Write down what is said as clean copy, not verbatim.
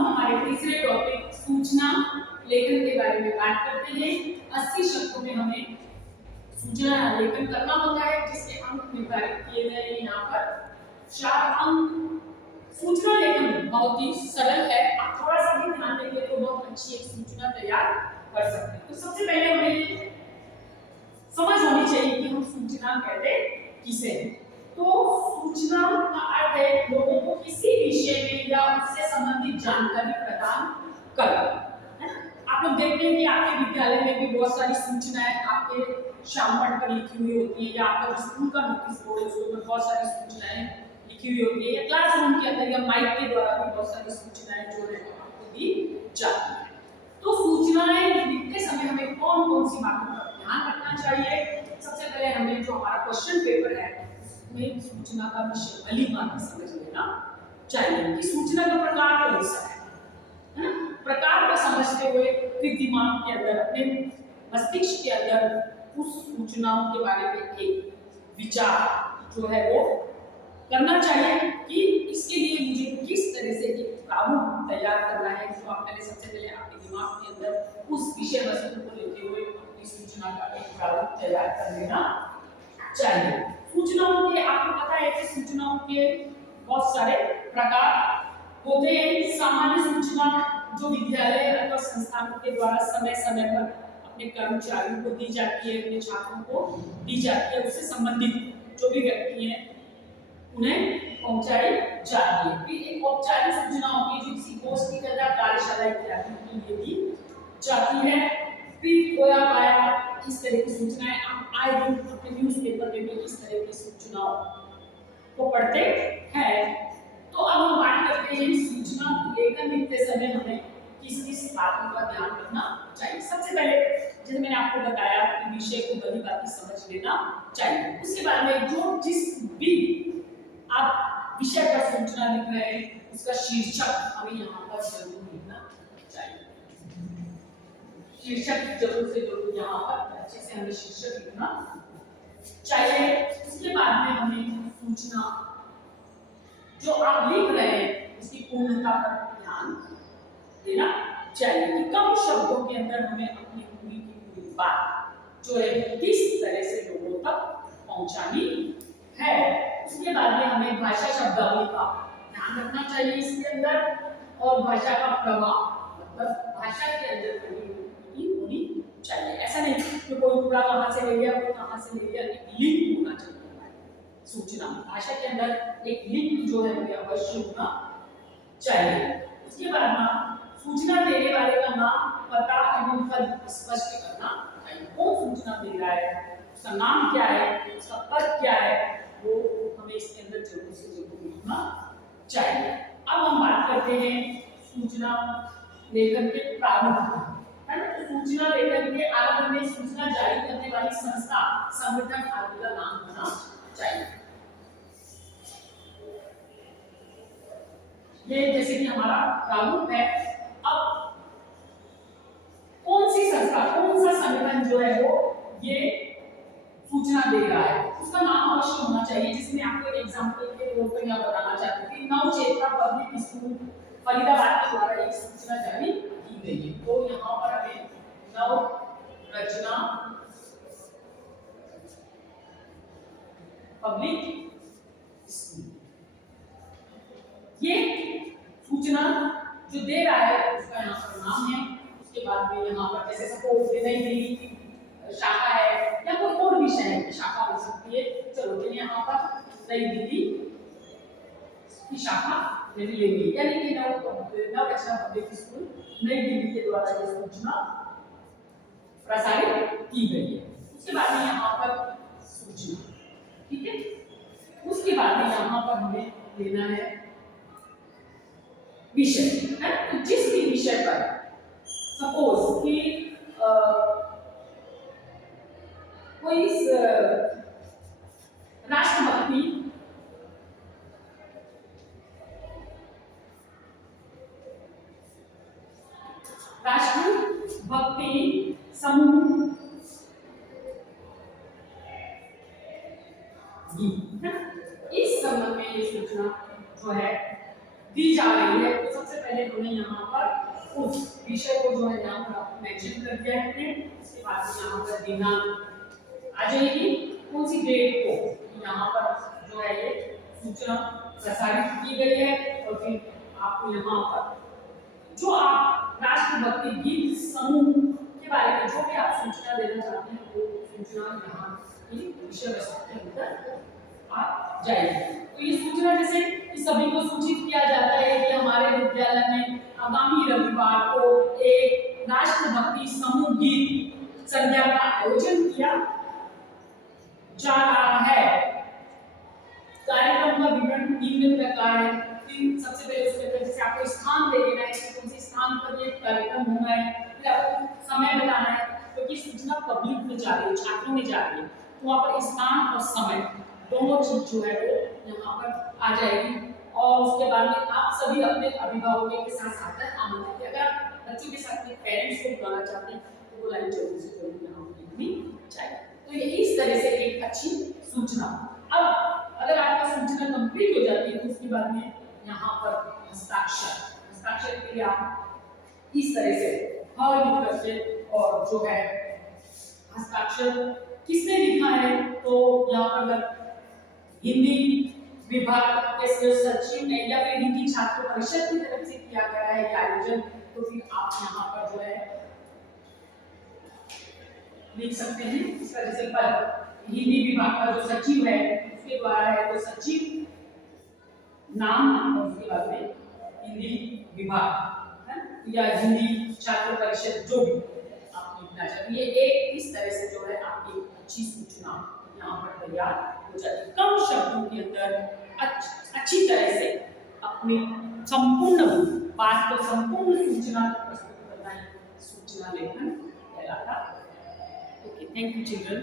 हम हमारे तीसरे टॉपिक सूचना लेखन के बारे में बात करते हैं। 80 शब्दों में हमें सूचना लेखन करना होता है, जिसके अंक निर्धारित किए गए हैं यहाँ पर 4 अंक। सूचना लेखन बहुत ही सरल है, आप थोड़ा सा भी ध्यान देंगे तो बहुत अच्छी एक सूचना तैयार कर सकते हैं। तो सबसे पहले हमें समझ होनी चाहिए कि हम सूचना कहते किसे हैं। तो सूचना का अर्थ है लोगों को किसी विषय में या उससे संबंधित जानकारी प्रदान करना, है ना। आप लोग देखते हैं कि आपके विद्यालय में भी बहुत सारी सूचनाएं आपके शामपट पर लिखी हुई होती है, या आपका स्कूल का नोटिस बोर्ड है उसमें बहुत सारी सूचनाएं लिखी हुई होती है, या क्लासरूम के अंदर या माइक के द्वारा भी बहुत सारी सूचनाएं जो है आपको दी जाती है। तो सूचनाएं लिखते समय हमें कौन कौन सी बातों का ध्यान रखना चाहिए। सबसे पहले हमें जो हमारा क्वेश्चन पेपर है उसमें सूचना का विषय भली भांति समझ लेना चाहिए कि सूचना का प्रकार कौन सा है ना। प्रकार को समझते हुए फिर दिमाग के अंदर, अपने मस्तिष्क के अंदर उस सूचनाओं के बारे में एक विचार जो है वो करना चाहिए कि इसके लिए मुझे किस तरह से एक प्रारूप तैयार करना है। तो आप पहले सबसे पहले आपके दिमाग के अंदर उस विषय वस्तु को लेते हुए अपनी सूचना का एक प्रारूप तैयार कर लेना चाहिए। सूचनाओं के, आपको पता है कि सूचनाओं के बहुत सारे प्रकार होते हैं। सामान्य सूचना जो विद्यालय अथवा संस्थानों के द्वारा समय समय पर अपने कर्मचारियों को दी जाती है, अपने छात्रों को दी जाती है, उससे संबंधित जो भी व्यक्ति हैं उन्हें पहुंचाई जाती है। फिर एक औपचारिक सूचना होती है जो किसी गोष्ठी तथा कार्यशाला इत्यादि के लिए दी जाती है। फिर खोया पाया, इस तरह की सूचनाएं आप आए दिन अपने न्यूज़पेपर में भी इस तरह की सूचनाओं को पढ़ते हैं। तो अब हम बात करते हैं सूचना लेखन लिखते समय हमें किस किस बातों का ध्यान रखना चाहिए। सबसे पहले जैसे मैंने आपको बताया कि विषय को भली भांति समझ लेना चाहिए। उसके बाद में जो जिस भी आप विषय पर सूचना लिख रहे हैं उसका शीर्षक हमें यहाँ पर जरूर लिखना चाहिए। शीर्षक जरूर से जरूर यहाँ पर अच्छे से हमें शीर्षक लिखना चाहिए। उसके बाद में हमें सूचना जो आप लिख रहे हैं उसकी पूर्णता पर ध्यान देना चाहिए कि कम शब्दों के अंदर हमें अपनी पूरी की पूरी बात जो है किस तरह से लोगों तक पहुंचानी है। उसके बाद में हमें भाषा शब्दावली का ध्यान रखना चाहिए इसके अंदर, और भाषा का प्रभाव, मतलब भाषा के अंदर कभी होनी चाहिए। ऐसा नहीं कि कोई पूरा कहाँ से ले लिया, कोई कहाँ से ले लिया, एक लिंक होना चाहिए सूचना। भाषा के अंदर एक लिंक जो है वो अवश्य होना चाहिए। उसके बाद में सूचना देने वाले का नाम, पता एवं पद स्पष्ट करना चाहिए। कौन सूचना दे रहा है, उसका नाम क्या है, उसका पद क्या है, वो हमें इसके अंदर जरूर से जरूर लिखना चाहिए। अब हम बात करते हैं सूचना लेखन के प्रारूप, है ना। तो सूचना लेखन के आरंभ में सूचना जारी करने वाली संस्था, संगठन आदि का नाम होना चाहिए। ये जैसे कि हमारा प्रारूप है। अब कौन सी संस्था, कौन सा संगठन जो है वो ये सूचना दे रहा है उसका नाम अवश्य होना चाहिए। जिसमें आपको एग्जांपल के तौर पर यहाँ बताना चाहती हूँ कि नवचेतना पब्लिक स्कूल फरीदाबाद के द्वारा एक सूचना जारी की गई है। तो यहाँ पर हमें नवरचना पब्लिक स्कूल ये सूचना जो दे रहा है उसका यहाँ पर नाम है। उसके बाद में यहाँ पर जैसे सपोज नई दिल्ली की शाखा है या कोई और विषय है, शाखा हो सकती है। चलो यहाँ पर नई दिल्ली की शाखा मैंने ले ली, यानी कि नवरचना पब्लिक स्कूल नई दिल्ली के द्वारा ये सूचना प्रसारित की गई है। उसके बाद में यहाँ पर सूचना, ठीक है। उसके बाद में यहाँ पर हमें लेना है विषय, है। तो जिस भी विषय पर सपोज कि कोई राष्ट्रभक्ति, राष्ट्रभक्ति समूह गीत, इस संबंध में ये सूचना जो है दी जा रही है तो सबसे पहले हमें यहाँ पर उस विषय को जो है यहाँ पर मेंशन कर दिया है। उसके बाद में यहाँ पर दिनांक आ जाएगी, कौन सी डेट को यहाँ पर जो है ये सूचना प्रसारित की गई है। और फिर आपको यहाँ पर जो आप राष्ट्रभक्ति गीत समूह के बारे में जो भी आप सूचना देना चाहते हैं वो सूचना यहाँ की विषय वस्तु के अंदर आ जाएगी। तो ये सूचना जैसे कि सभी को सूचित किया जाता है कि हमारे विद्यालय में आगामी रविवार को एक राष्ट्रभक्ति समूह गीत संध्या का आयोजन किया जा रहा है। कार्यक्रम का विवरण निम्न प्रकार है। सबसे पहले उसके अंदर जैसे आपको स्थान दे देना है कि कौन से स्थान पर ये कार्यक्रम होना है, फिर आपको समय बताना है क्योंकि सूचना पब्लिक में जा रही है, छात्रों में जा रही है, तो वहाँ पर स्थान और समय दोनों चीज जो है वो यहाँ पर आ जाएगी। और उसके बाद में आप सभी अपने अभिभावकों के साथ आकर आमंत्रित, अगर बच्चों के साथ में पेरेंट्स को बुलाना चाहते हैं तो वो लाइन जरूर से जरूर यहाँ लिखनी चाहिए। तो ये इस तरह से एक अच्छी सूचना। अब अगर आपका सूचना कंप्लीट हो जाती है तो उसके बाद में यहाँ पर हस्ताक्षर के लिए आप इस तरह से हर लिख करके, और जो है हस्ताक्षर किसने लिखा है तो यहाँ पर अगर हिंदी विभाग के सचिव ने या फिर हिंदी छात्र परिषद की तरफ से किया गया है ये आयोजन, तो फिर आप यहाँ पर जो है लिख सकते हैं इसका जैसे पर हिंदी विभाग का जो सचिव है उसके द्वारा है तो सचिव नाम और उसके बाद में हिंदी विभाग है या हिंदी छात्र परिषद जो भी आप लिखना चाहिए। एक इस तरह से जो है आपकी अच्छी सूचना यहाँ पर तैयार हो जाती है। कम शब्दों के अंदर अच्छी तरह से अपनी संपूर्ण बात को संपूर्ण सूचना प्रस्तुत करना है सूचना लेखन कहलाता है। Okay, thank you children.